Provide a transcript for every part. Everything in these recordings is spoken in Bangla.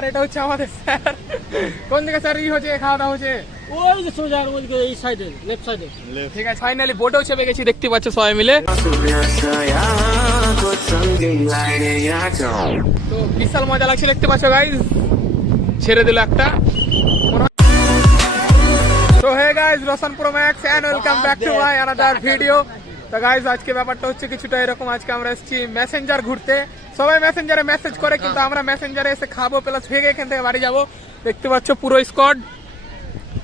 আর এটা হচ্ছে আমাদের স্যার। কোন দিকে স্যার হচ্ছে খাওয়া দাওয়া হচ্ছে? ওই যে সোজা ওইদিকে এই সাইডে লেফট সাইডে। ঠিক আছে, ফাইনালি বোটেও চেপে গেছি, দেখতে পাচ্ছ সবাই মিলে। তো বিশাল মজা লাগছে, দেখতে পাচ্ছ গাইজ, ছেড়ে দিল একটা। তো hey guys, Roshan pro max and welcome back to my another video. তো গাইজ আজকে ব্যাপারটা হচ্ছে কিছুটা এরকম, আজকে আমরা এসেছি মেসেঞ্জার ঘুরতে। সবাই মেসেঞ্জারে মেসেজ করে, কিন্তু আমরা মেসেঞ্জারে এসে খাবো প্লাস ভেগে এখান থেকে বাড়ি যাবো। দেখতে পাচ্ছ পুরো স্কোয়াড।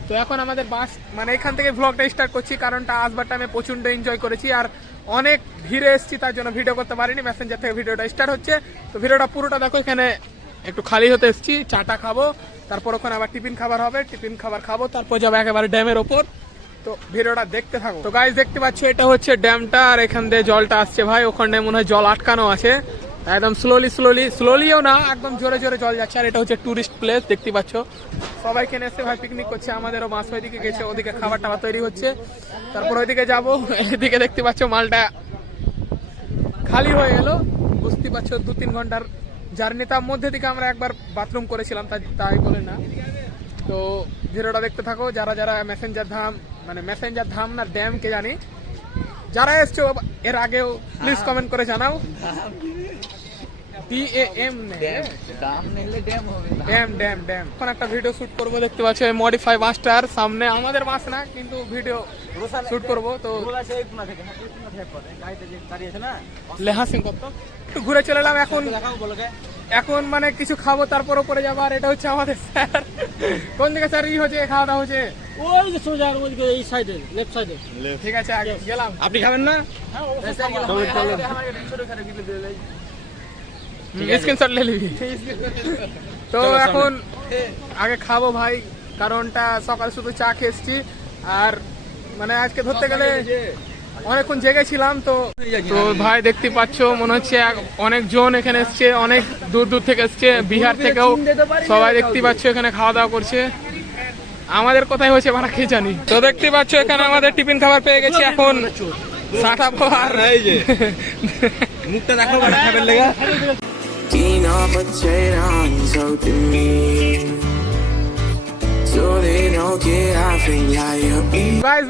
তো এখন আমাদের বাস মানে এখান থেকে ভ্লগটা স্টার্ট করছি, কারণটা আসবার টাইমে প্রচন্ড এনজয় করেছি আর অনেক ভিড়ে এসেছি, তার জন্য ভিডিও করতে পারিনি। মেসেঞ্জার থেকে ভিডিওটা স্টার্ট হচ্ছে, তো ভিডিওটা পুরোটা দেখো। এখানে একটু খালি হতে এসেছি, চাটা খাবো, তারপর ওখানে আবার টিফিন খাবার হবে, টিফিন খাবার খাবো, তারপর যাবো একেবারে ড্যামের ওপর। তো ভিডিওটা দেখতে থাকো। তো গাইজ দেখতে পাচ্ছ এটা হচ্ছে ড্যামটা, আর এখান দিয়ে জলটা আসছে ভাই। ওখানে মনে হয় জল আটকানো আছে, একদম স্লোলিও না, একদম জোরে জোরে জল যাচ্ছে। আর এটা হচ্ছে টুরিস্ট প্লেস, দেখতে পাচ্ছ সবাই এখানে এসে ভাই পিকনিক করছে। আমাদেরও মাছ ওইদিকে গেছে, ওদিকে খাবার টাবার তৈরি হচ্ছে, তারপর ওইদিকে যাবো। এদিকে দেখতে পাচ্ছ মালটা খালি হয়ে গেল, বুঝতে পারছো 2-3 ঘন্টার জার্নি। তার মধ্যে দিকে আমরা একবার বাথরুম করেছিলাম, তাই বলে না। তো ভিডিওটা দেখতে থাকো। যারা যারা মেসেঞ্জার ধাম না ড্যাম কে জানি, যারা এসছো এর আগেও প্লিজ কমেন্ট করে জানাও। এখন একটা ভিডিও শুট করবো, দেখতে পাচ্ছ মডিফাই মাস্টার সামনে, আমাদের মাস না কিন্তু ভিডিও শুট করবো। তো লেহা সিং একটু ঘুরে চলে এলাম। এখন মানে কিছু খাবো, তারপর উপরে যাবো। আর এটা হচ্ছে আমাদের স্যার। কোন দিকে স্যার হচ্ছে খাওয়া দাওয়া হচ্ছে? ওই যে সোজা ওইদিকে এই সাইডে লেফট সাইডে। ঠিক আছে, আগে গেলাম। আপনি খাবেন না? স্ক্রিনশট লে নিবি। তো এখন আগে খাবো ভাই, কারণটা সকাল শুধু চা খেয়েছি আর মানে আজকে ধরতে গেলে অনেকক্ষণ জেগেছিলাম। তো ভাই দেখতে পাচ্ছ মনে হচ্ছে অনেকজন এখানে এসছে, অনেক দূর দূর থেকে এসছে, বিহার থেকেও সবাই দেখতে পাচ্ছ এখানে খাওয়া দাওয়া করছে। আমাদের কোথায় হয়েছে মানে কে জানি। তো দেখতে পাচ্ছ এখানে আমাদের টিফিন খাবার পেয়ে গেছি, এখন সাটাবো। আর মুখটা দেখো খাবার লেগা।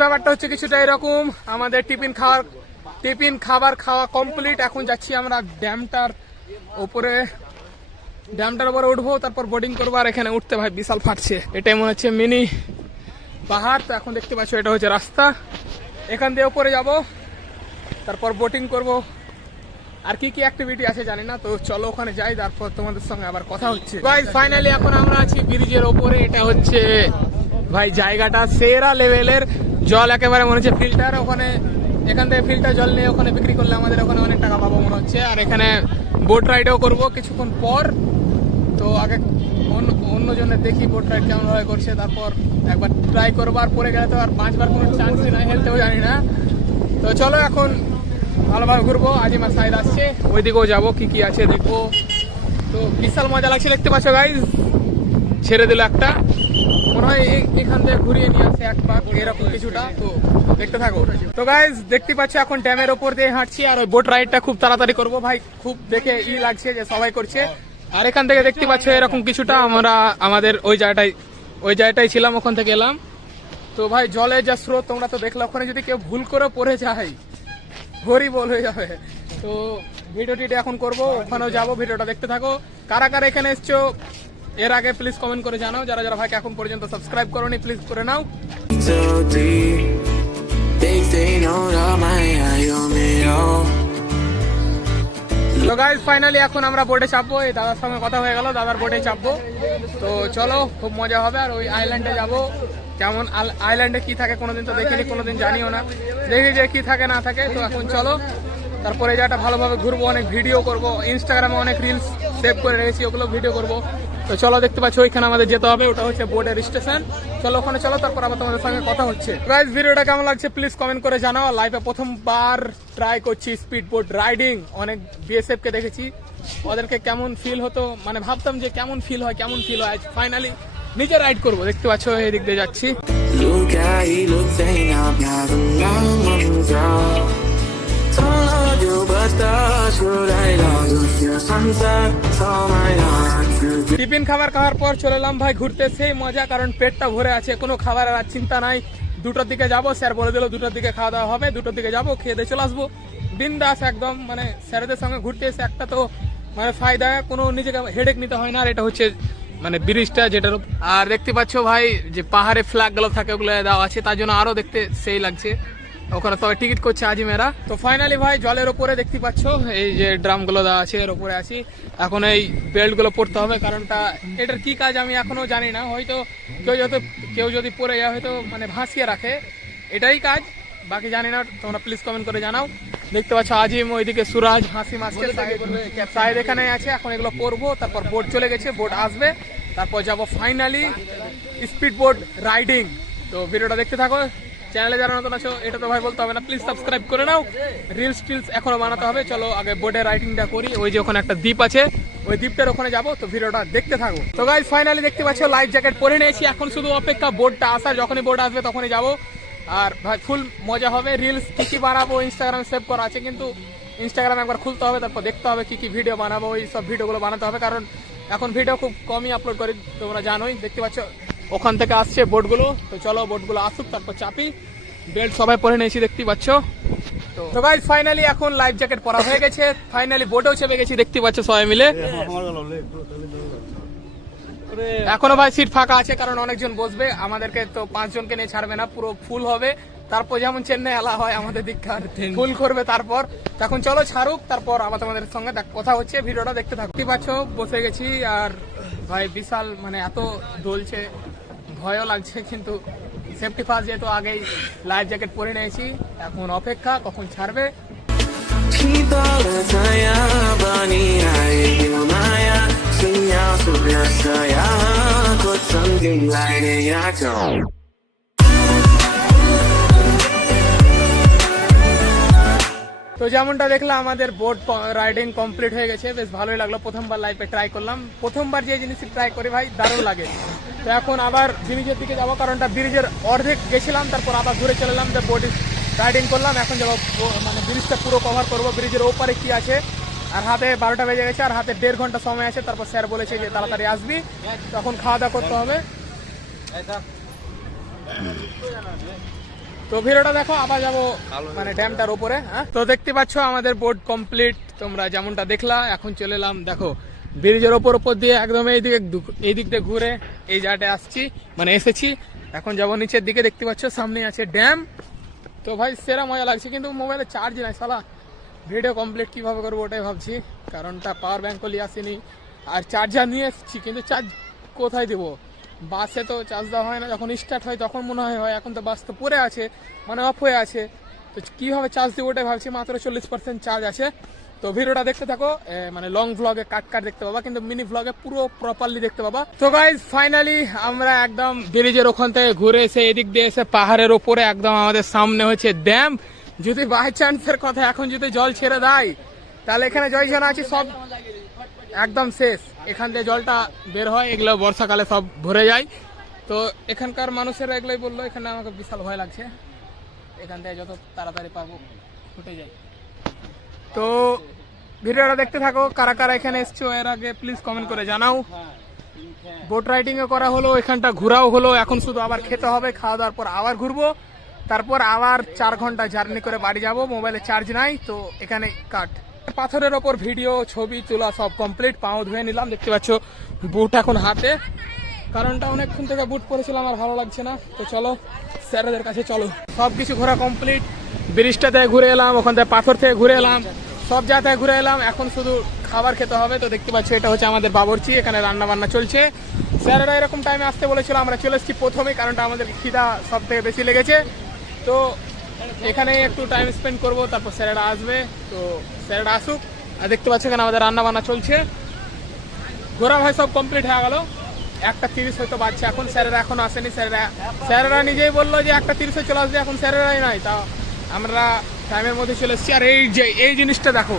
ব্যাপারটা হচ্ছে কিছুটা এরকম, আমাদের টিফিন খাবার খাওয়া কমপ্লিট। এখন যাচ্ছি আমরা ড্যামটার উপরে উঠবো, তারপর বোটিং করবো। আর এখানে উঠতে ভাই বিশাল ফাটছে, এটাই মনে হচ্ছে মিনি পাহাড়। তো এখন দেখতে পাচ্ছ এটা হচ্ছে রাস্তা, এখান দিয়ে উপরে যাব, তারপর বোটিং করব। আর কি কি অ্যাক্টিভিটি আছে জানি না, তো চলো ওখানে যাই, তারপর তোমাদের সঙ্গে আবার কথা হচ্ছে। গাইস ফাইনালি এখন আমরা আছি ব্রিজের ওপরে। এটা হচ্ছে ভাই জায়গাটা সেরা লেভেলের, জল একেবারে মনে হচ্ছে ফিল্টার। ওখানে এখান থেকে ফিল্টার জল নিয়ে ওখানে বিক্রি করলে আমাদের ওখানে অনেক টাকা পাবো মনে হচ্ছে। আর এখানে বোট রাইডও করবো কিছুক্ষণ পর। তো আগে অন্য জনের দেখি বোট রাইড কেমন ভাবে করছে, তারপর একবার ট্রাই করবো। আর পরে গেলে তো আর 5বার কোনো চান্সই নাই, হেলতেও জানি না। তো চলো এখন ভালোভাবে ঘুরবো। আজিমা সাইড আসছে, ওইদিকেও যাবো, কি কি আছে দেখবো। তো বিশাল মজা লাগছে, দেখতে পাচ্ছ গাইজ, ছেড়ে দিল একটা, মনে হয় এখান থেকে ঘুরিয়ে নিয়ে আসে এক পাক এরকম কিছুটা। তো দেখতে থাকো। তো গাইজ দেখতে পাচ্ছ এখন ড্যামের ওপর দিয়ে হাঁটছি, আর ওই বোট রাইডটা খুব তাড়াতাড়ি করবো ভাই, খুব দেখে লাগছে যে সবাই করছে। আর এখান থেকে দেখতে পাচ্ছ এরকম কিছুটা, আমরা আমাদের ওই জায়গাটাই ছিলাম, ওখান থেকে এলাম। তো ভাই জলের যা স্রোত তোমরা তো দেখলে, ওখানে যদি কেউ ভুল করে পড়ে যায় হরি বল হয়ে যাবে। তো ভিডিওটি এখন করবো, ওখানেও যাবো, ভিডিওটা দেখতে থাকো। কারা কারা এখানে এসছো এর আগে প্লিজ কমেন্ট করে জানাও। যারা যারা ভাইকে এখন পর্যন্ত সাবস্ক্রাইব করোনি প্লিজ করে নাও। তো গাইজ ফাইনালি এখন আমরা বোটে চাপবো, এই দাদার সঙ্গে কথা হয়ে গেল, দাদার বোটে চাপবো। তো চলো, খুব মজা হবে। আর ওই আইল্যান্ডে যাবো, কেমন আইল্যান্ডে কি থাকে কোনোদিন তো দেখিনি, কোনোদিন জানিও না, দেখি যে কি থাকে না থাকে। তো এখন চলো, তারপরে এই জায়গাটা ভালোভাবে ঘুরবো, অনেক ভিডিও করবো, ইনস্টাগ্রামে অনেক রিলস সেভ করে রেখেছি, ওগুলো ভিডিও করবো। তো চলো দেখতে পাচ্ছ ওইখানে আমাদের যেতে হবে, ওটা হচ্ছে বোটের স্টেশন। চলো ওখানে চলো, তারপর আবার তোমাদের সঙ্গে কথা হচ্ছে। গাইস ভিডিওটা কেমন লাগছে প্লিজ কমেন্ট করে জানাও। লাইফে প্রথমবার ট্রাই করছি স্পিড বোট রাইডিং, অনেক বিএসএফ কে দেখেছি, ওদেরকে কেমন ফিল হতো মানে ভাবতাম যে কেমন ফিল হয় আজ ফাইনালি নিজে রাইড করবো। দেখতে পাচ্ছ এই দিক দিয়ে যাচ্ছি। Look, টিফিন খাবার খাওয়ার পর চলে এলাম ভাই ঘুরতে, সেই মজা, কারণ পেটটা ভরে আছে, কোনো খাবারের আর চিন্তা নাই। 2টোর দিকে যাবো, স্যার বলে দিল 2টোর দিকে খাওয়া দাওয়া হবে, 2টোর দিকে যাবো, খেয়ে দিয়ে চলে আসবো বিন্দাস একদম। মানে স্যারেদের সঙ্গে ঘুরতে এসে একটা তো মানে ফায়দা, কোনো নিজেকে হেডেক নিতে হয় না। আর এটা হচ্ছে মানে ব্রিজটা যেটার আর দেখতে পাচ্ছ ভাই যে পাহাড়ে ফ্ল্যাগ গুলো থাকে ওগুলো দেওয়া আছে, তার জন্য আরো দেখতে সেই লাগছে। ওখানে সবাই টিকিট করছে আজিমেরা। তো ফাইনালি ভাই জলের ওপরে দেখতে পাচ্ছ এই যে ড্রাম গুলো দেওয়া আছে, এর উপরে আছি এখন। এই বেল্ট গুলো পরতে হবে, কারণটা এটার কি কাজ আমি এখনো জানি না। হয়তো কেউ যদি পরে যায় হয়তো মানে ভাসিয়ে রাখে, এটাই কাজ, বাকি জানি না। তোমরা প্লিজ কমেন্ট করে জানাও। দেখতে পাচ্ছ আজিম, ওইদিকে সুরাজ হাসি মাসকে সাইড এখানে আছে। এখন এগুলো পরবো, তারপর বোট চলে গেছে, বোট আসবে, তারপর যাব ফাইনালি স্পিড বোট রাইডিং। তো ভিডিওটা দেখতে থাকো। চ্যানেলে যারা নতুন আছো এটা তো ভাই বলতে হবে না, প্লিজ সাবস্ক্রাইব করে নাও। রিলস টিলস এখনো বানাতে হবে। চলো আগে বোটে রাইডিংটা করি। ওই যে ওখানে একটা দ্বীপ আছে, ওই দ্বীপটার ওখানে যাবো। তো ভিডিওটা দেখতে থাকো। তো গাইস ফাইনালি দেখতে পাচ্ছ লাইফ জ্যাকেট পরে নিয়েছি, এখন শুধু অপেক্ষা বোটটা আসার। যখনই বোট আসবে তখনই যাবো। আর ভাই ফুল মজা হবে। রিলস কি কি বানাবো ইনস্টাগ্রামে সেভ করা আছে, কিন্তু ইনস্টাগ্রামে একবার খুলতে হবে, তারপর দেখতে হবে কি কি ভিডিও বানাবো। ওই সব ভিডিওগুলো বানাতে হবে, কারণ এখন ভিডিও খুব কমই আপলোড করি, তোমরা জানোই। দেখতে পাচ্ছ ওখান থেকে আসছে বোটগুলো। তো চলো বোটগুলো আসুক, তারপর চাপি। বেল্ট সবাই পরে নিয়েছি দেখতে পাচ্ছ। তো গাইস ফাইনালি এখন লাইফ জ্যাকেট পরা হয়ে গেছে, ফাইনালি বোটেও চেপে গেছি দেখতে পাচ্ছ সবাই মিলে। এখনো ভাই সিট ফাঁকা আছে, কারণ অনেকজন বসবে। আমাদেরকে তো 5 জনকে নিয়ে ছাড়বে না, পুরো ফুল হবে। তারপর যেমন চেন্নাই এলা হয় আমাদের দিককার ফুল করবে। তারপর তখন চলো ছাড়ুক, তারপর আবার তোমাদের সঙ্গে কথা হচ্ছে। ভিডিওটা দেখতে থাকো। দেখতে পাচ্ছ বসে গেছি। আর ভাই বিশাল মানে এত দোলছে, ভয়ও লাগছে, কিন্তু সেফটি ফার্স্ট যেহেতু আগেই লাইফ জ্যাকেট পরে নিয়েছি। এখন অপেক্ষা কখন ছাড়বে। তো যেমনটা দেখলাম আমাদের বোট রাইডিং কমপ্লিট হয়ে গেছে, বেশ ভালোই লাগলো। প্রথমবার লাইফে ট্রাই করলাম, প্রথমবার যে জিনিস ট্রাই করি ভাই দারুণ লাগে। তো এখন আবার ব্রিজের দিকে যাবো, কারণটা ব্রিজের অর্ধেক গেছিলাম, তারপর আবার ঘুরে চলে এলাম, যে বোট রাইডিং করলাম। এখন যাবো মানে ব্রিজটা পুরো কভার করবো, ব্রিজের ওপারে কি আছে। আর হাতে 12টা বেজে গেছে, আর হাতে 1.5 ঘন্টা সময় আছে। তারপর স্যার বলেছে যে তাড়াতাড়ি আসবি, তখন খাওয়া দাওয়া করতে হবে। তো ভিডিওটা দেখো, আবার যাবো মানে ড্যামটার উপরে। তো দেখতে পাচ্ছ আমাদের বোট কমপ্লিট, তোমরা যেমনটা দেখলা। এখন চলে এলাম দেখো ব্রিজের ওপর দিয়ে একদম এই দিক দিয়ে ঘুরে এই জায়গাটায় আসছি, মানে এসেছি। এখন যাবো নিচের দিকে, দেখতে পাচ্ছ সামনে আছে ড্যাম। তো ভাই সেরা মজা লাগছে, কিন্তু মোবাইলে চার্জ নাই শালা। ভিডিও কমপ্লিট কিভাবে করবো ওটাই ভাবছি, কারণটা পাওয়ার ব্যাংকও নিয়ে আসিনি। আর চার্জার নিয়ে এসেছি, কিন্তু চার্জ কোথায় দেবো? বাসে তো চার্জ দেওয়া হয় না, যখন স্টার্ট হয় তখন মনে হয়। এখন তো বাস তো পড়ে আছে, মানে অফ হয়ে আছে। তো কিভাবে চার্জ দেবো ওটাই ভাবছি। মাত্র 40% চার্জ আছে। তো ভিডিওটা দেখতে থাকো, মানে লং ভ্লগে কাট দেখতে পাবা, কিন্তু মিনি ভ্লগে পুরো প্রপারলি দেখতে পাবা। তো গাইজ ফাইনালি আমরা একদম ব্রিজের ওখান থেকে ঘুরে এসে এদিক দিয়ে এসে পাহাড়ের ওপরে একদম আমাদের সামনে হচ্ছে ড্যাম। যদি বাই চান্সের কথা এখন যদি জল ছেড়ে দেয়, তাহলে এখানে জয় জানা আছে সব একদম শেষ। এখান থেকে জলটা বের হয়, এগুলো বর্ষাকালে সব ভরে যায়। তো এখানকার মানুষেরা এগুলোই বললো। এখানে আমাকে বিশাল ভয় লাগছে, এখান থেকে যত তাড়াতাড়ি পাবো ছুটে যাই। তো ভিডিওটা দেখতে থাকো। কারা কারা এখানে এসছো এর আগে প্লিজ কমেন্ট করে জানাও। বোট রাইডিং ও করা হলো, এখানটা ঘোরাও হলো। এখন শুধু আবার খেতে হবে, খাওয়া দাওয়ার পর আবার ঘুরবো, তারপর আবার 4 ঘন্টা জার্নি করে বাড়ি যাব। মোবাইলে চার্জ নাই, তো এখানে কাট। পাথরের ওপর ভিডিও ছবি তোলা সব কমপ্লিট। পাও ধুয়ে নিলাম, দেখতে পাচ্ছ বুট এখন হাতে, কারণটা অনেকক্ষণ থেকে বুট পরেছিলাম আর ভালো লাগছে না। তো চলো স্যারেদের কাছে চলো। সবকিছু ঘোরা কমপ্লিট, ব্রিজটা থেকে ঘুরে এলাম, ওখান থেকে পাথর থেকে ঘুরে এলাম, সব জায়গায় ঘুরে এলাম। এখন শুধু খাবার খেতে হবে। তো দেখতে পাচ্ছ এটা হচ্ছে আমাদের বাবুর্চি, এখানে রান্না বান্না চলছে। স্যারেরা এরকম টাইমে আসতে বলেছিল, আমরা চলে এসেছি প্রথমেই, কারণটা আমাদের খিদা সব থেকে বেশি লেগেছে। তো এখানে একটু টাইম স্পেন্ড করবো, তারপর স্যারেরা আসবে। তো স্যারেরা আসুক। আর দেখতে পাচ্ছ এখানে আমাদের রান্না বান্না চলছে। ঘোরা ভাই সব কমপ্লিট হয়ে গেল। 1:30 হয়তো বাজছে এখন, স্যারেরা এখনো আসেনি। স্যারেরা নিজেই বললো যে 1:30 চলে আসবে, এখন স্যারেরাই নাই। তা আমরা টাইমের মধ্যে চলে এসেছি। আর এই জিনিসটা দেখো,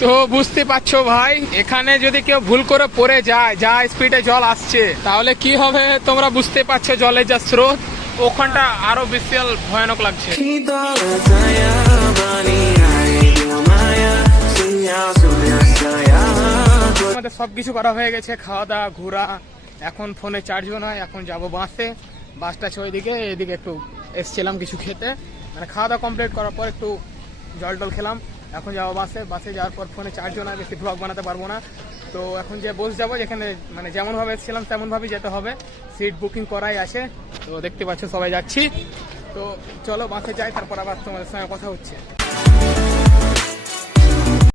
তো বুঝতে পারছো ভাই, এখানে যদি কেউ ভুল করে পড়ে যায়, যা স্পিডে জল আসছে, তাহলে কি হবে তোমরা বুঝতে পারছো। জলের যা স্রোত, ওখানটা আরো বিশাল ভয়ানক লাগছে। আমাদের সবকিছু করা হয়ে গেছে, খাওয়া দাওয়া, ঘোরা। এখন ফোনে চার্জও নয়, এখন যাব বাসে। বাসটা আছে ওইদিকে, এদিকে একটু এসছিলাম কিছু খেতে, মানে খাওয়া দাওয়া কমপ্লিট করার পর একটু জল টল খেলাম। এখন যাবো বাসে। বাসে যাওয়ার পর ফোনে চার্জও নয়, বেশি ব্লগ বানাতে পারবো না। তো এখন যে বস যাবো, যেখানে মানে যেমনভাবে এসেছিলাম তেমনভাবেই যেতে হবে। সিট বুকিং করাই আছে, তো দেখতে পাচ্ছ সবাই যাচ্ছি। তো চলো বাসে যাই, তারপর আবার তোমাদের সঙ্গে কথা হচ্ছে।